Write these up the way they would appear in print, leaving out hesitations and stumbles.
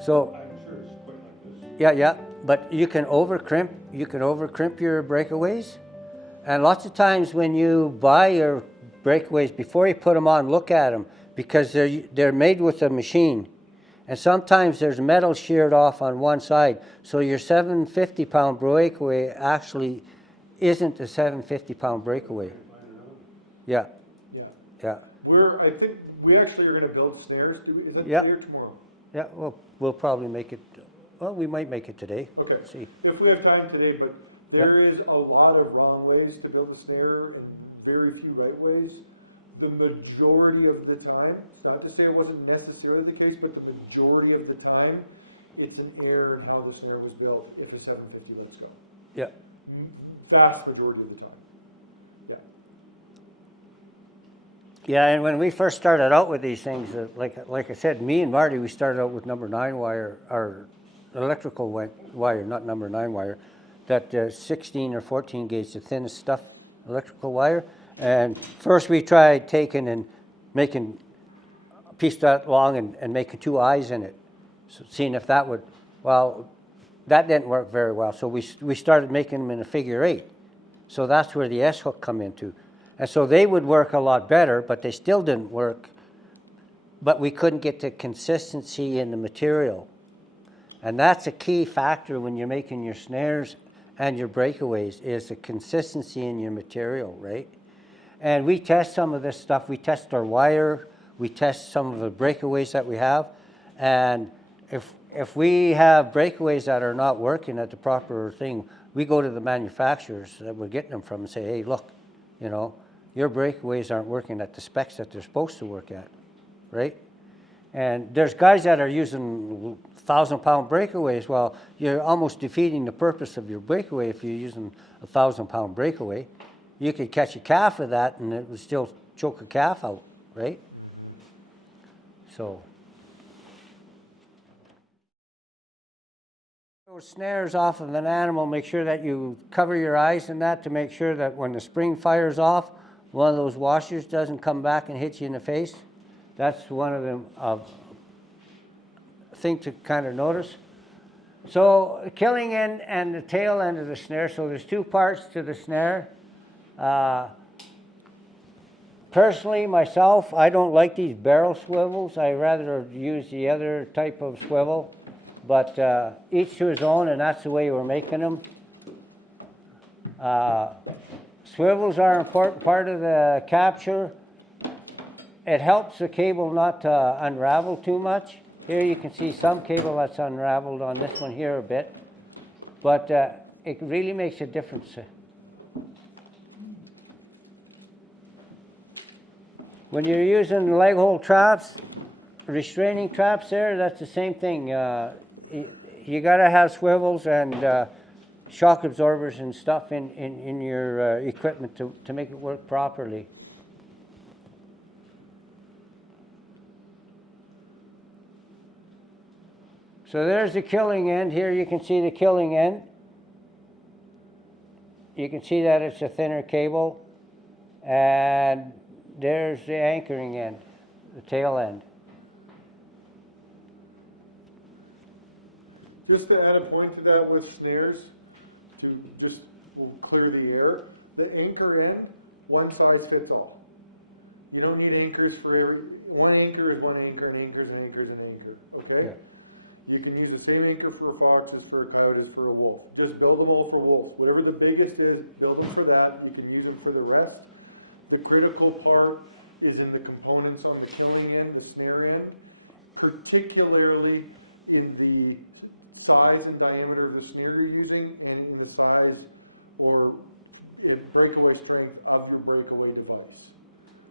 So I'm sure it's quite like this. yeah, but you can overcrimp your breakaways. And lots of times when you buy your breakaways, before you put them on, look at them, because they're made with a machine. And sometimes there's metal sheared off on one side. So your 750-pound breakaway actually isn't a 750-pound breakaway. Yeah, Yeah. yeah. I think we actually are going to build snares. Is that Yep. today or tomorrow? Yeah, we'll probably make it, well, we might make it today. Okay. See. If we have time today, but there is a lot of wrong ways to build a snare and very few right ways. The majority of the time, it's not to say it wasn't necessarily the case, but the majority of the time, it's an error in how the snare was built if a 750 lets go. Yeah. Vast majority of the time. Yeah. Yeah, and when we first started out with these things, like I said, me and Marty, we started out with number 9 wire, or electrical wire, not number 9 wire, that 16 or 14 gauge, the thinnest stuff, electrical wire. And first we tried taking and making a piece that long and making 2 eyes in it, so seeing if that would, well, that didn't work very well. So we started making them in a figure 8. So that's where the S hook come into. And so they would work a lot better, but they still didn't work. But we couldn't get the consistency in the material. And that's a key factor when you're making your snares and your breakaways, is the consistency in your material, right? And we test some of this stuff. We test our wire. We test some of the breakaways that we have. And if we have breakaways that are not working at the proper thing, we go to the manufacturers that we're getting them from and say, hey, look, you know, your breakaways aren't working at the specs that they're supposed to work at, right? And there's guys that are using 1,000-pound breakaways. Well, you're almost defeating the purpose of your breakaway if you're using a 1,000-pound breakaway. You could catch a calf with that and it would still choke a calf out, right? Mm-hmm. So those snares off of an animal, make sure that you cover your eyes in that to make sure that when the spring fires off, one of those washers doesn't come back and hit you in the face. That's one of them thing to kind of notice. So the killing end and the tail end of the snare. So there's 2 parts to the snare. Personally, myself, I don't like these barrel swivels. I rather use the other type of swivel. But each to his own, and that's the way we're making them. Swivels are an important part of the capture. It helps the cable not to unravel too much. Here you can see some cable that's unraveled on this one here a bit. But it really makes a difference. When you're using leg hole traps, restraining traps there, that's the same thing. You got to have swivels and shock absorbers and stuff in your equipment to make it work properly. So there's the killing end. Here you can see the killing end. You can see that it's a thinner cable. And there's the anchoring end, the tail end. Just to add a point to that with snares, we'll clear the air. The anchor end, one size fits all. You don't need anchors for one anchor is one anchor, and anchor is an anchor is an anchor, okay? You can use the same anchor for a fox as for a coyote as for a wolf. Just build them all for wolves. Whatever the biggest is, build them for that. You can use them for the rest. The critical part is in the components on the killing end, the snare end, particularly in the size and diameter of the snare you're using, and in the size or breakaway strength of your breakaway device,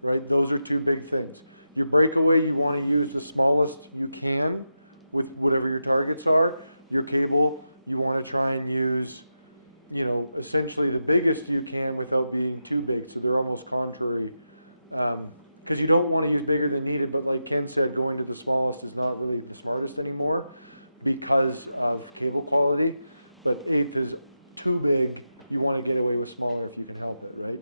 right? Those are 2 big things. Your breakaway, you want to use the smallest you can with whatever your targets are. Your cable, you want to try and use, you know, essentially the biggest you can without being too big. So they're almost contrary, because you don't want to use bigger than needed, but like Ken said, going to the smallest is not really the smartest anymore because of cable quality. But 1/8 is too big. You want to get away with smaller if you can help it, right?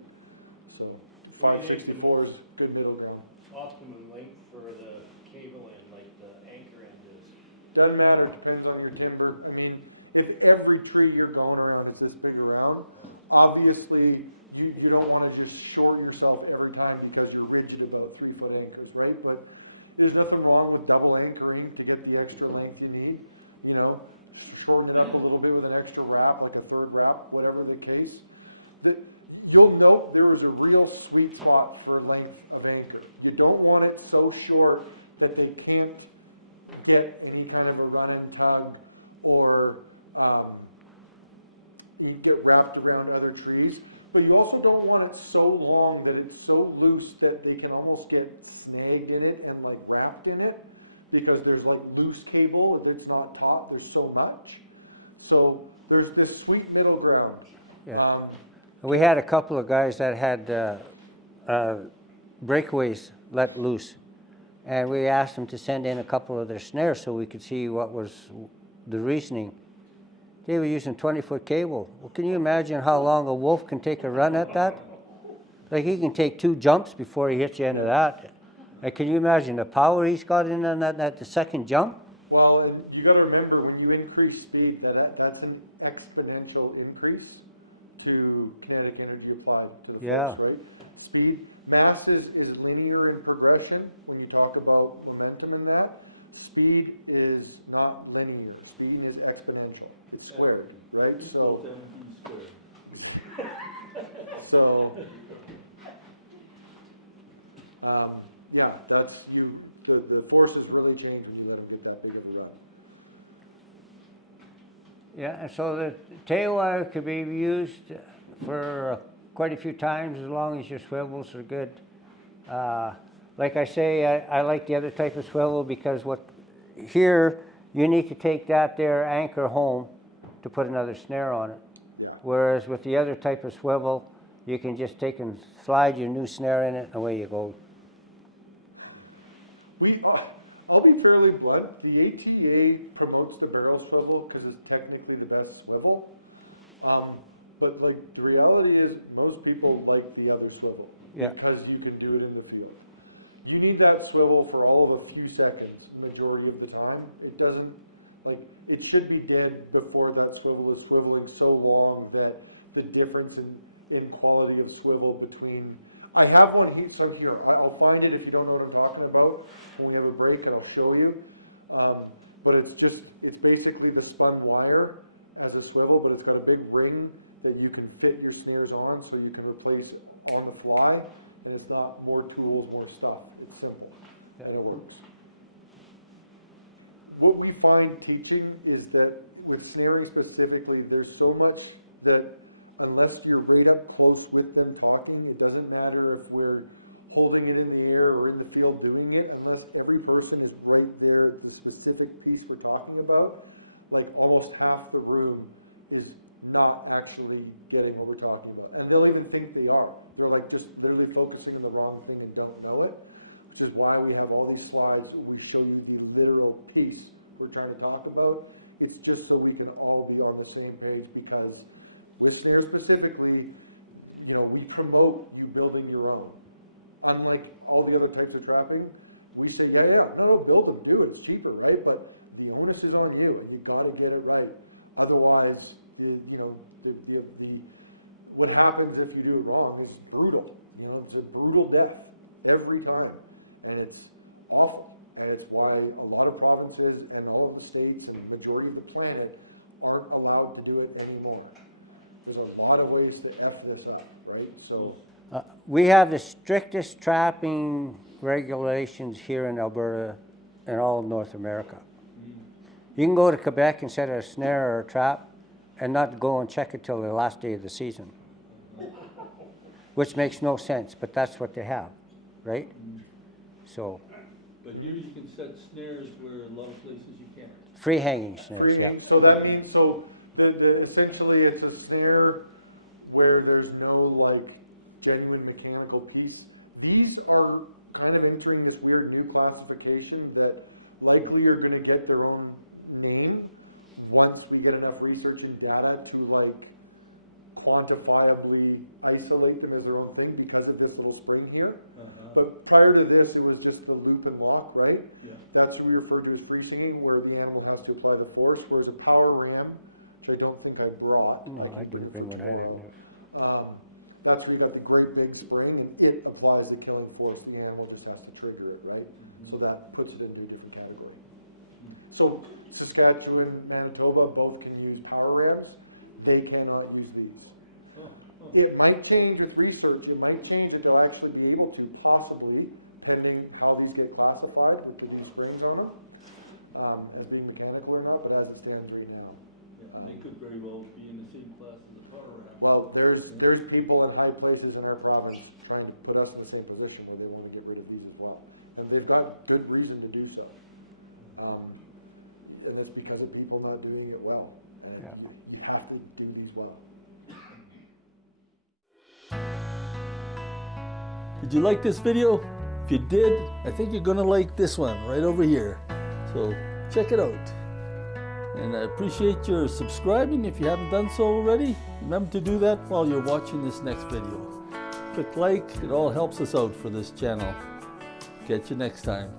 So 564 is good middle ground. Optimum length for the cable end, like the anchor end is? Doesn't matter, it depends on your timber. I mean, if every tree you're going around is this big around, obviously you don't want to just short yourself every time because you're rigid about 3-foot anchors, right? But there's nothing wrong with double anchoring to get the extra length you need, you know, shorten it up a little bit with an extra wrap, like a third wrap, whatever the case. You'll note there is a real sweet spot for length of anchor. You don't want it so short that they can't get any kind of a run and tug or you get wrapped around other trees. But you also don't want it so long that it's so loose that they can almost get snagged in it and like wrapped in it, because there's like loose cable that's not taut. There's so much. So there's this sweet middle ground. Yeah. We had a couple of guys that had breakaways let loose, and we asked them to send in a couple of their snares so we could see what was the reasoning. They were using 20-foot cable. Well, can you imagine how long a wolf can take a run at that? Like, he can take 2 jumps before he hits the end of that. Like, can you imagine the power he's got in on that the second jump? Well, and you got to remember, when you increase speed, that's an exponential increase to kinetic energy applied to the force, right? Speed, mass is linear in progression when you talk about momentum in that. Speed is not linear. Speed is exponential. It's squared, right? So, yeah, that's you. The forces really change when you let them get that big of a run. Yeah, and so the tail wire could be used for quite a few times as long as your swivels are good. Like I say, I like the other type of swivel because here you need to take that there anchor home to put another snare on it. Yeah. Whereas with the other type of swivel, you can just take and slide your new snare in it and away you go. I'll be fairly blunt. The ATA promotes the barrel swivel because it's technically the best swivel. But like the reality is most people like the other swivel because you can do it in the field. You need that swivel for all of a few seconds, the majority of the time. It doesn't, like, it should be dead before that swivel is swiveling so long that the difference in quality of swivel between, I have one here, so I'm here. I'll find it if you don't know what I'm talking about when we have a break, and I'll show you. But it's basically the spun wire as a swivel, but it's got a big ring that you can fit your snares on so you can replace on the fly, and it's not more tools, more stuff. It's simple, and it works. What we find teaching is that with snaring specifically, there's so much that unless you're right up close with them talking, it doesn't matter if we're holding it in the air or in the field doing it, unless every person is right there at the specific piece we're talking about, like almost half the room is not actually getting what we're talking about. And they'll even think they are. They're like just literally focusing on the wrong thing and don't know it, which is why we have all these slides. We show you the literal piece we're trying to talk about. It's just so we can all be on the same page, because with snares specifically, you know, we promote you building your own. Unlike all the other types of trapping, we say, no, build them, do it, it's cheaper, right? But the onus is on you, and you got to get it right. Otherwise, what happens if you do it wrong is brutal. You know, it's a brutal death every time, and it's awful. And it's why a lot of provinces and all of the states and majority of the planet aren't allowed to do it anymore. There's a lot of ways to F this up, right? So we have the strictest trapping regulations here in Alberta and all of North America. You can go to Quebec and set a snare or a trap and not go and check it till the last day of the season, which makes no sense, but that's what they have, right? So. But here you can set snares where a lot of places you can't. Free hanging snares. Free hanging. So that means, the essentially it's a snare where there's no like genuine mechanical piece. These are kind of entering this weird new classification that likely are going to get their own name once we get enough research and data to like quantifiably isolate them as their own thing because of this little spring here. But prior to this, it was just the loop and lock, right? Yeah. That's what we refer to as free singing, where the animal has to apply the force, whereas a power ram, which I don't think I brought, I can bring it for tomorrow. That's where you got the great big spring and it applies the killing force. The animal just has to trigger it, right? So that puts it into a different category. So Saskatchewan, Manitoba both can use power rams. They cannot use these. It might change with research. It might change that they'll actually be able to, possibly, pending how these get classified with the new springs on them, as being mechanical or not, but as it stands right now. They could very well be in the same class as the power ram. Well, there's people in high places in our province trying to put us in the same position where they want to get rid of these as well. And they've got good reason to do so. And it's because of people not doing it well. And you have to do these well. Did you like this video? If you did, I think you're gonna like this one right over here. So check it out. And I appreciate your subscribing if you haven't done so already. Remember to do that while you're watching this next video. Click like, it all helps us out for this channel. Catch you next time.